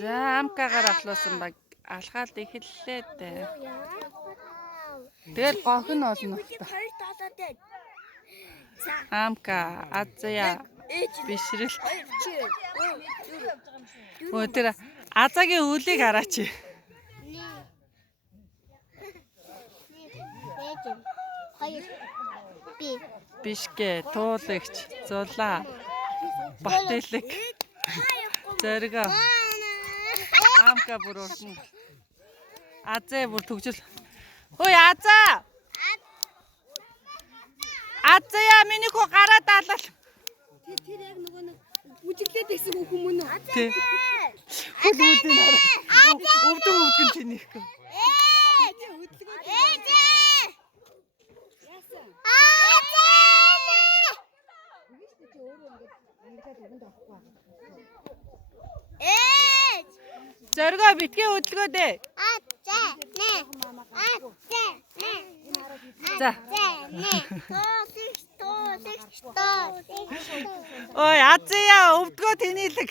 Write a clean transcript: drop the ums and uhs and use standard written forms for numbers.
За амкагаар авлуулсан баг алхаад эхэллээ дээ. Тэгэл гохн олно. Амка азя бишрэл. Тэр азагийн үлийг хараач. Бишгэ туулагч зулаа батэлэг зэрэг амка бүр урсан азаа бүр төгжил. Ой азаа азаа миний хөө гараа даалал. Тэр яг нөгөө нэг бүжиглээд байсан хүмүүс үү? Тий. Хөлөөдөө нараа. Өвдөн чинийхүү. Зоргоо битгий хөдөлгөө дээ. За. Ой, азия өвдгөө тэнэлэг.